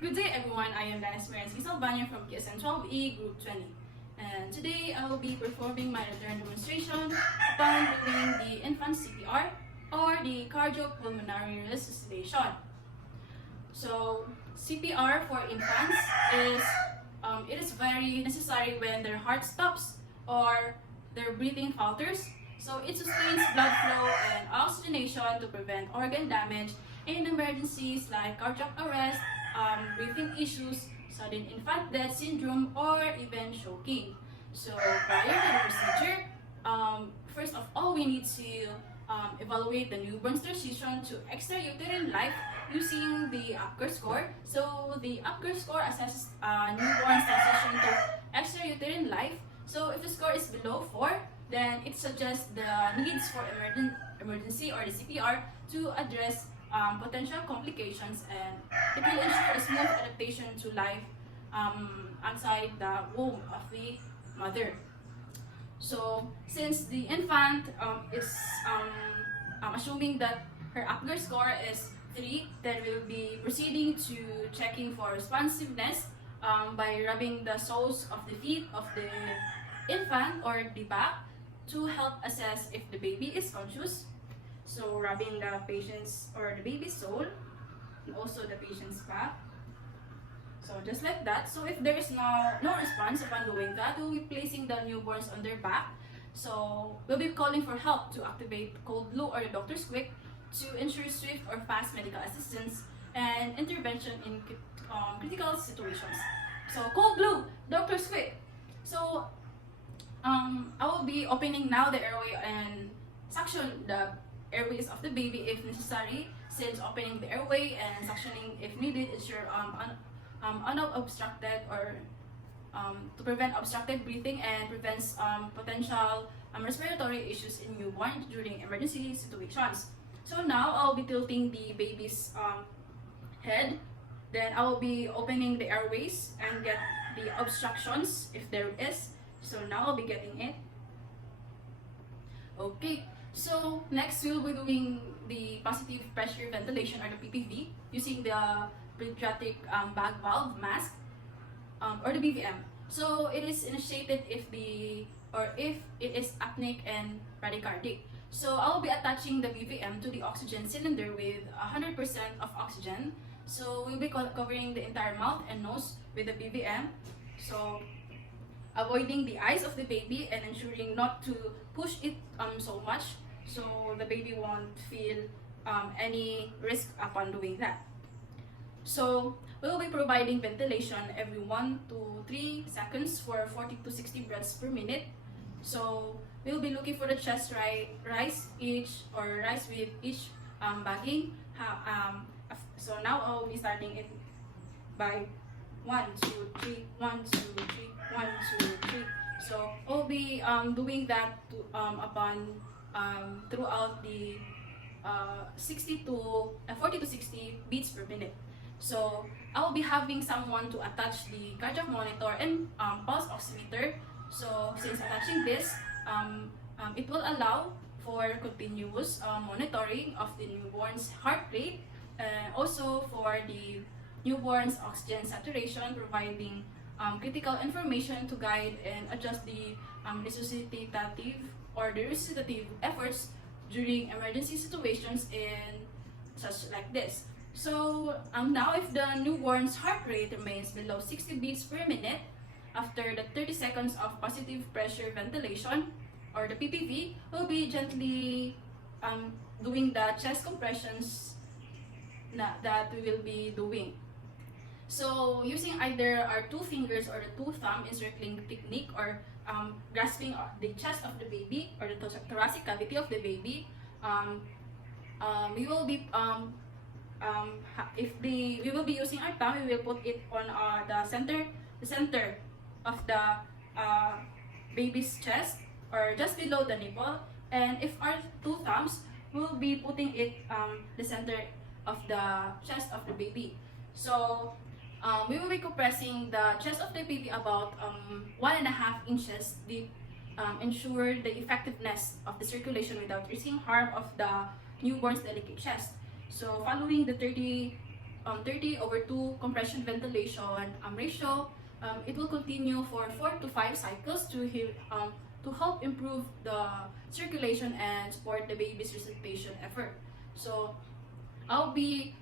Good day everyone, I am Dennis Merenzi Salvania from KSN 12E Group 20. And today I will be performing my return demonstration upon doing the infant CPR or the cardiopulmonary resuscitation. So CPR for infants is it is very necessary when their heart stops or their breathing falters. So it sustains blood flow and oxygenation to prevent organ damage in emergencies like cardiac arrest, breathing issues, sudden infant death syndrome, or even choking. So prior to the procedure, first of all, we need to evaluate the newborn's transition to extrauterine life using the Apgar score. So the Apgar score assesses newborn's transition to extrauterine life. So if the score is below 4, then it suggests the needs for emergency or the CPR to address potential complications, and it will ensure a smooth adaptation to life outside the womb of the mother. So since the infant is assuming that her Apgar score is 3, then we'll be proceeding to checking for responsiveness by rubbing the soles of the feet of the infant or the back to help assess if the baby is conscious. So rubbing the patient's or the baby's sole and also the patient's back. So just like that. So if there is no response upon doing that, we'll be placing the newborns on their back. So we'll be calling for help to activate Cold Blue or the doctor's quick to ensure swift or fast medical assistance and intervention in critical situations. So Cold Blue, doctor's quick. So I will be opening now the airway and suction the airways of the baby if necessary, since opening the airway and suctioning if needed ensure unobstructed or to prevent obstructed breathing and prevents potential respiratory issues in newborn during emergency situations. So now I'll be tilting the baby's head. Then I will be opening the airways and get the obstructions if there is. So now I'll be getting it. Okay, so next we'll be doing the positive pressure ventilation or the PPV using the pediatric bag valve mask or the BVM. So it is initiated if it is apneic and bradycardic. So I will be attaching the BVM to the oxygen cylinder with 100% of oxygen. So we'll be covering the entire mouth and nose with the BVM. So avoiding the eyes of the baby and ensuring not to push it so much, so the baby won't feel any risk upon doing that. So we'll be providing ventilation every 1 to 3 seconds for 40 to 60 breaths per minute. So we'll be looking for the chest rise with each bagging. So now I'll be starting it by 1, 2, 3, 1, 2, 3, 1, 2, 3. So I'll be doing that upon throughout the 40 to 60 beats per minute. So I will be having someone to attach the cardiac monitor and pulse oximeter. So since attaching this, it will allow for continuous monitoring of the newborn's heart rate, also for the newborn's oxygen saturation, providing critical information to guide and adjust the resuscitative or the resuscitative efforts during emergency situations in such like this. So now if the newborn's heart rate remains below 60 beats per minute after the 30 seconds of positive pressure ventilation or the PPV, we'll be gently doing the chest compressions that we will be doing. So using either our 2 fingers or the 2 thumb encircling technique or grasping the chest of the baby or the thoracic cavity of the baby, we will be we will be using our thumb. We will put it on the center of the baby's chest or just below the nipple, and if our 2 thumbs, we'll be putting it the center of the chest of the baby. So we will be compressing the chest of the baby about 1.5 inches deep, ensure the effectiveness of the circulation without risking harm of the newborn's delicate chest. So following the 30 30/2 compression ventilation ratio. It will continue for 4 to 5 cycles to help improve the circulation and support the baby's resuscitation effort. So I'll be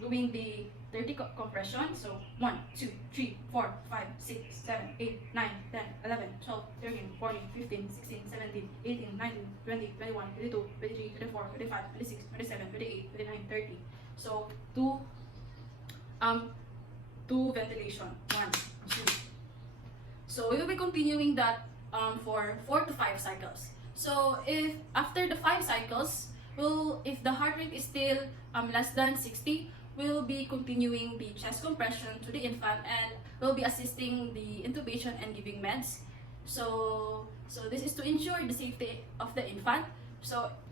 doing the 30 compression. So 1, 2, 3, 4, 5, 6, 7, 8, 9, 10, 11, 12, 13, 14, 15, 16, 17, 18, 19, 20, 21, 22, 23, 24, 25, 26, 27, 28, 29, 30. So two ventilation. 1, 2. So we will be continuing that for 4 to 5 cycles. So if after the 5 cycles, if the heart rate is still less than 60, we'll be continuing the chest compression to the infant, and we'll be assisting the intubation and giving meds. So this is to ensure the safety of the infant.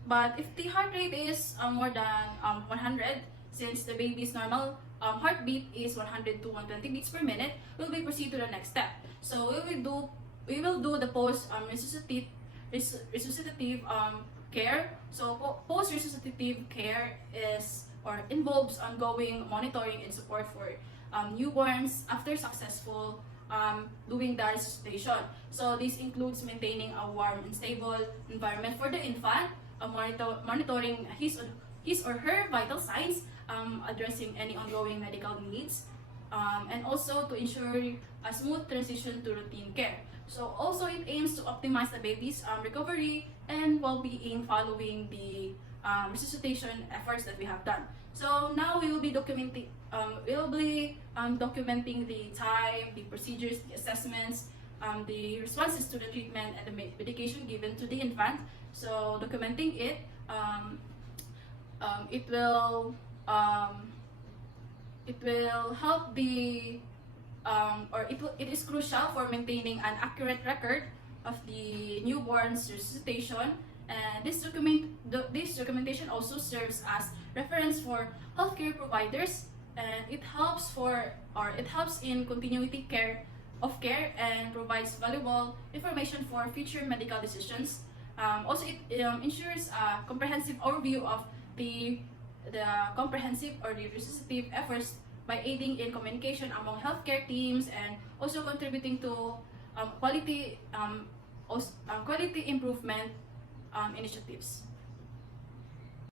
But if the heart rate is more than 100, since the baby's normal heartbeat is 100 to 120 beats per minute, we'll be proceed to the next step. So we will do the post resuscitative care. So post resuscitative care involves ongoing monitoring and support for newborns after successful doing the resuscitation. So this includes maintaining a warm and stable environment for the infant, monitoring his or her vital signs, addressing any ongoing medical needs, and also to ensure a smooth transition to routine care. So also it aims to optimize the baby's recovery and well-being following the resuscitation efforts that we have done. So now we will be documenting the time, the procedures, the assessments, the responses to the treatment, and the medication given to the infant. So documenting it, it will help it is crucial for maintaining an accurate record of the newborn's resuscitation, and this documentation also serves as reference for healthcare providers, and it helps in continuity of care and provides valuable information for future medical decisions. Also, it ensures a comprehensive overview of the comprehensive or the resuscitative efforts by aiding in communication among healthcare teams, and also contributing to quality improvement initiatives.